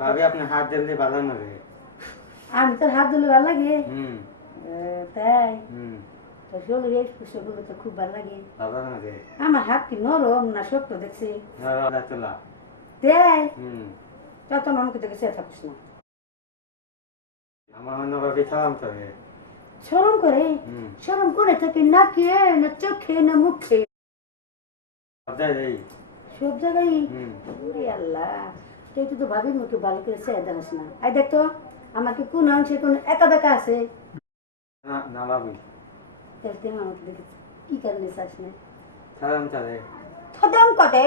ভাবি আপনি হাত দিলে ভালো লাগে। আমি তোর হাত দিলে ভালো লাগে। তাই হুম তোর শরীরে স্পর্শগুলো তো খুব ভালো লাগে। ভালো লাগে। আমার হাত কি নরম না শক্ত দেখছি? তোলা। তাই হুম তত আমাকে দেখে সে থাকিস না। আমার অন্য ভাবি থাম তো। শরম করে হুম শরম করে থাকি নাকে না চোখে না মুখে সব জায়গায়। হুম ওরে আল্লাহ, তুই তো ভাবির মুখে ভালো করে সে দেখাস না। আই দেখ তো আমাকে কোন অংশে কোন একা বেকা আছে? না না ভাবি তাহলে তুই আমাকে দেখে কি কারণে চাস না? সালাম তারে। থদাম কটে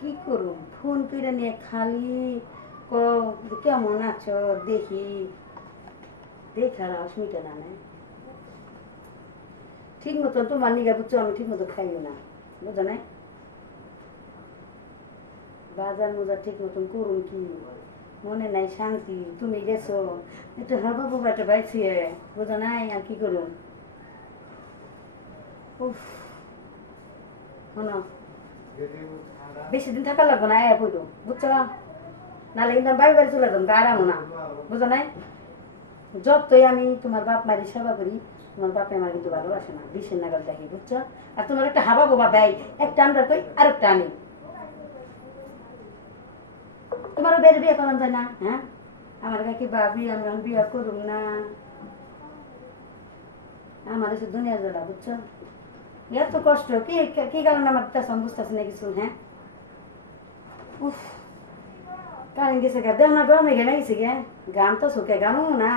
কি করুম, ফোন করে নিয়ে খালি কেমন আছো দেখি দেখার অসুবিধা না নেই। ঠিক মতো তোমার নিগা বুঝছো, আমি ঠিক মতো খাইও না, বুঝো না? বাজার মোজার ঠিক মতন করুন কি মনে নাই শান্তি। তুমি গেছো একটু হাবা বাবাটা বাইছিয়ে, বুঝো নাই? আর কি করুন? উফ শোনো, বেশি দিন থাকা লাগবো না, আয়া পড়ো, বুঝছো? নাহলে কিন্তু বাড়ি বাড়ি চলে যাবো, আরামো না, বুঝো নাই? যতই আমি তোমার বাপ মারি সেবা করি, তোমার বাপে আমার কিন্তু ভালোবাসে না, বিষের নাগাল দেখি, বুঝছো? আর তোমার একটা হাবা বাবা দেয়, একটা আমরা কই আরেকটা আনি। তোমারও বের বিয়ে করান যায় না? হ্যাঁ, আমার কাছে ভাবি আমি বিয়ে করুম না, আমার এসে দুনিয়া জ্বালা, বুঝছো? এত কষ্ট কি কি কারণে আমার তেসন বুঝতেছে না কিছু? হ্যাঁ, উফ কারেন্ট গেছে গা, দেও না গরমে ঘেমে গেছে গে, গান তো সুখে গামু না,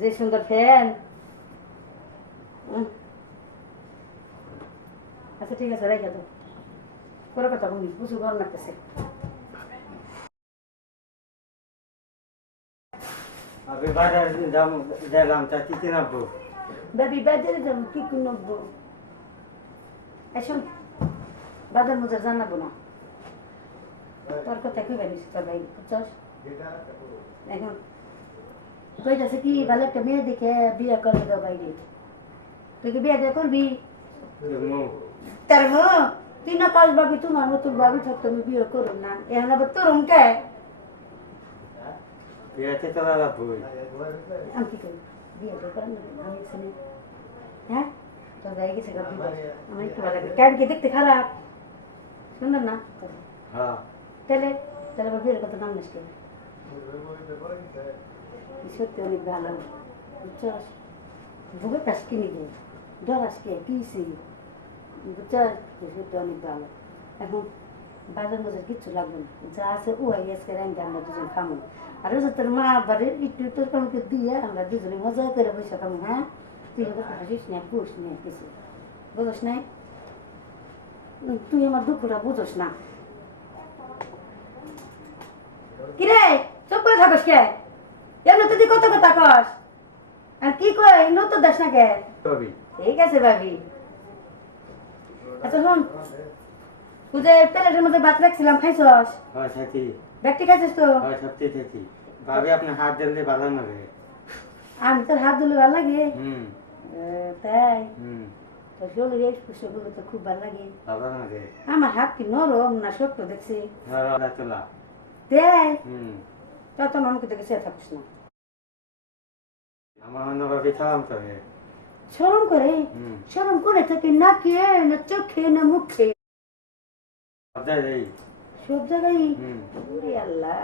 যে সুন্দর ফ্যান। আচ্ছা ঠিক আছে, রেখে দাও, করে কথা বলি, প্রচুর গরম লাগতেছে। আমি বাজার গেলাম তা কি কিনাবো? বাবি বাজারে যাবো, কি কিনবো? এখন বাজার মোজার জানাবো না, তোর কথা কি জানিস তোর ভাই, বুঝছস? এখন কইতাছে কি ভালো একটা মেয়ে দেখে বিয়ে করবে দাও বাইরে। তুই কি বিয়ে দিয়ে করবি? তার মো তুই না কাজ ভাবি, তোমার মতো ভাবি থাকতো আমি বিয়ে করুম না, এখন আবার তোরম কে? বিয়েতে চলা যাবো। আমি কি করি বিয়ে তো করেন না, আমি শুনি। হ্যাঁ, তোর ভাই গেছে গা বিবাহ, আমার একটু ভালো লাগে, কেন কি দেখতে খারাপ সুন্দর না? হ্যাঁ তাহলে তাহলে আবার বিয়ের কথা নাম নিস কেন? সত্যি অনেক ভালো, বুঝছস? বুকের কাজ কিনে গে ডর আজকে কিনছি, বুঝছস? সত্যি অনেক ভালো। এখন বাজার বাজার কিচ্ছু লাগবে না, যা আছে ও আজকে রান্না আমরা দুজন খামো। আর ওই যে তোর মা বাড়ি একটু তোর কামকে দিয়ে আমরা দুজনে মজা করে বসে খামো। হ্যাঁ, তুই আমার হাসিস না, পুষ না কিছু, বুঝস নাই? তুই আমার দুঃখটা বুঝস না। কিরে চুপ করে থাকস কে? এমনি তুই কত কথা কস, আর কি কয় নতুন দাস না কে? ভাবি ঠিক আছে ভাবি। আচ্ছা শোন, তুই যে প্লেটের মধ্যে ভাত রাখছিলাম খাইছস? হয় থাকি। ব্যাগটি খাইছিস তো? হয় সত্যি থাকি। ভাবি আপনি হাত দিলে ভালো লাগে। আমি তোর হাত দিলে ভালো লাগে। হুম তাই হুম তোর শরীরে স্পর্শগুলো তো খুব ভালো লাগে। ভালো লাগে। আমার হাত কি নরম না শক্ত দেখছি? তোলা। তাই হুম তত আমাকে দেখে সে থাকিস না। আমার অন্য ভাবি থাম তো। শরম করে হুম শরম করে থাকি নাকে না চোখে না মুখে সব জায়গায়। হুম ওরে আল্লাহ,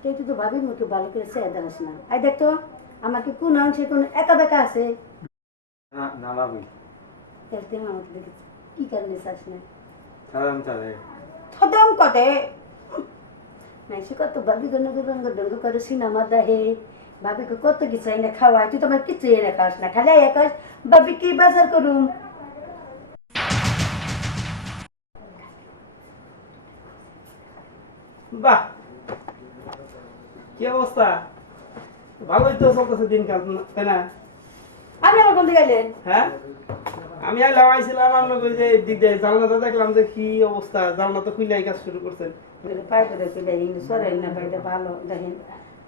তুই তো ভাবির মুখে ভালো করে সে দেখাস না। আই দেখ তো আমাকে কোন অংশে কোন একা বেকা আছে? না না ভাবি তাহলে তুই আমাকে দেখে কি কারণে চাস না? সালাম তারে। থদম কটে মাইসে কত ভাবি ডঙ্গ করে সিনেমা দেখে, ভাবিকে কত কিছু এনে খাওয়ায়, তুই তো আমার কিছু এনে খাস না, খালি একাস ভাবি কি বাজার করুম। বাহ, কি অবস্থা? ভালোই তো চলতেছে দিনকাল, তাই না? আপনি আমার বন্ধু গেলেন? হ্যাঁ, আমি আইছিলাম আপনার ওই যে দিক দিয়ে জানলাটা দেখলাম যে কি অবস্থা, জানলা তো খুলে কাজ শুরু করছেন। পাইতে দেখি দেখি সরাই না পাইতে ভালো দেখেন,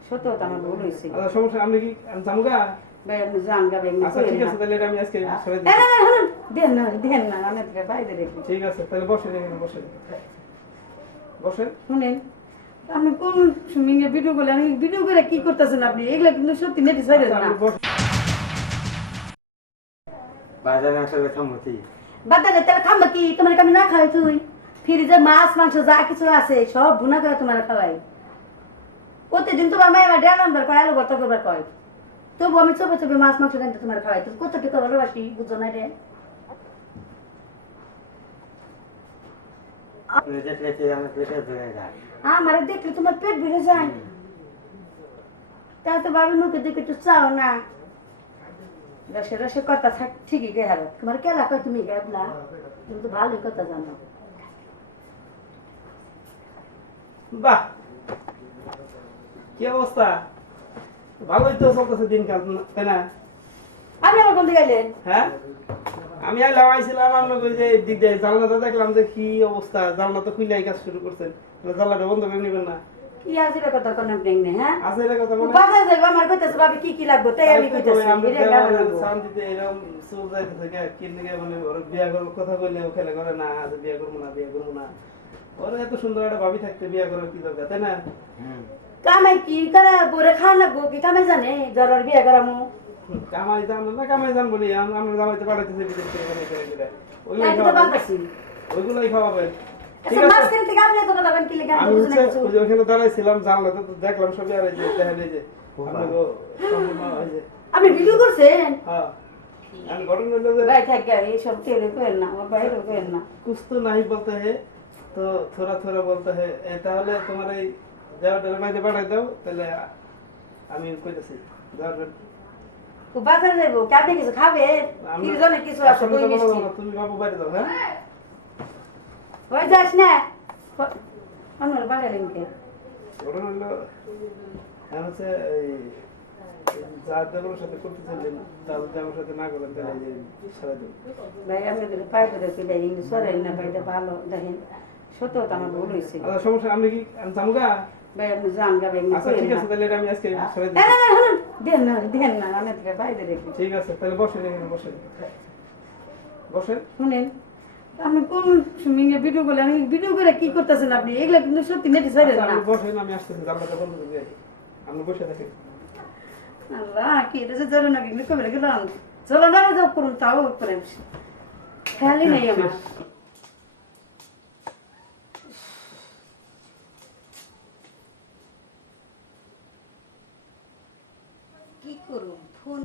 সত্য আমার ভুল হয়েছে। আচ্ছা সমস্যা, আপনি কি জামুগা? ভাই আপনি যান গা এমনি আচ্ছা করেন ঠিক না। আছে তাহলে এটা আমি আজকে সরাই না, দিচ্ছি। না, না, দেন না আমি থেকে বাইরে রেখে ঠিক আছে তাহলে বসেন এখানে বসেন বসেন। শুনেন আপনি কোন মিনিয়ে ভিডিও করলে আমি ভিডিও করে কি করতেছেন আপনি এগুলা কিন্তু সত্যি নেটে ছাড়েন আচ্ছা, না আপনি বসেন। বাজারে আসলে থামতি বাতারে তাহলে খাম্বা কি তোমার আমি না খাওয়াই তুই ফ্রিজে মাছ মাংস যা কিছু আছে সব ভুনা করে তোমার খাওয়াই প্রতিদিন তোমার মায়ের আমার ডেলা নাম্বার কয় আলু ভর্তা করবার কয় তবু আমি চোপে চোপে মাছ মাংস জানতে তোমার খাওয়াই তো কত কি তো ভালোবাসি বুঝো না রে দেখলে আমার পেটে ধরে যায় আমার দেখলে তোমার পেট ভরে যায় তা তো বাবার মুখে দেখে একটু চাও না রসে রসে কথা থাক ঠিকই গে হারো তোমার কে লাগা তুমি গেবলা তুমি তো ভালোই কথা জানো বাহ কি অবস্থা ভালোই তো চলতেছে দিনকাল তাই না? আপনি আমার কোন দিকে গেলেন হ্যাঁ আমি আইলাম আইছিলাম আমার ওই যে দিক দিয়ে জানলাটা দেখলাম যে কি অবস্থা জানলা তো খুলে কাজ শুরু করছেন তাহলে জানলাটা বন্ধ করে নেবেন না? কি আজিরা কথা কোন নেই হ্যাঁ আছে এটা কথা মনে বাজার যাইবো আমার কইতাছে ভাবি কি কি লাগবে তাই আমি কইতাছি এটা গাল লাগবে শান্তিতে এরকম চুপ যাইতেছে কি নাকি মানে ওর বিয়া করার কথা কইলে ও খেলে করে না আজ বিয়া করবো না ওর এত সুন্দর একটা ভাবি থাকতে বিয়া করার কি দরকার তাই না? কামাই কি করে বরে খাওয়া লাগবো কি কামাই জানে জরর বিয়ে করামু কামাই জানো না কামাই জান বলি আমরা জামাইতে পাঠাইতেছি বিদেশ থেকে বানাই করে ওইগুলাই তাই তো খাওয়াবেন বাতাসি ওইগুলাই খাওয়াবেন ঠিক আচ্ছা আছে মাছ কিনতে আপনি এত কথা বলেন কি লাগা আমি বুঝছেন হচ্ছে ওই যে ওখানে দাঁড়াইছিলাম জানলাতে তো দেখলাম সবই আর এই যে দেখা যায় যে আপনাকে সম্পূর্ণ ওই যে আপনি ভিডিও করছেন হ্যাঁ আমি ঘটনা হলো যে ভাই থাক গা এই সব তেলে করেন না আমার বাইরে করেন না कुछ तो नहीं बोलते हैं तो थोड़ा थोड़ा बोलते हैं তাহলে তোমার এই যাওয়াটার মাঝে বাড়াই দাও তাহলে আমি কইতাছি যাওয়াটা তো বাজার যাইবো কি আপনি কিছু খাবে কি জানে কিছু আছে দই মিষ্টি তুমি বাবু বাইরে দাও হ্যাঁ ওই যাস না আমার বাড়ি লিংকে ঘটনা হলো আমি হচ্ছে এই যা দেবর সাথে করতেছিলেন তাহলে যে আমার সাথে না করেন তাহলে এই যে সারা দিন ভাই আমি যদি পাই করে কি দেই ইংলিশ সরাই না ভাইটা ভালো দেখেন সত্য তো আমার ভুল হয়েছে আচ্ছা সমস্যা আমি কি আমি জামুগা ভাই আপনি যান গাবে এমনি আচ্ছা করেন ঠিক না আছে তাহলে এটা আমি আজকে সরাই না, দিই না, না, দেন না আমি থেকে বাইরে রেখে ঠিক আছে তাহলে বসেন এখানে বসেন বসেন শুনেন আপনি কোন মিনিয়ে ভিডিও করলে আমি ভিডিও করে কি করতেছেন আপনি এগুলা কিন্তু সত্যি নেটে ছাড়েন আচ্ছা, না আপনি বসেন আমি আসতেছি জানলাটা বন্ধ করে দিয়ে আপনি বসে থাকেন আল্লাহ কি এটা যে চলে না কিন্তু কবে গেলাম চলো না যাও করুন তাও করেন খেয়ালই নেই আমার কি করুন ফোন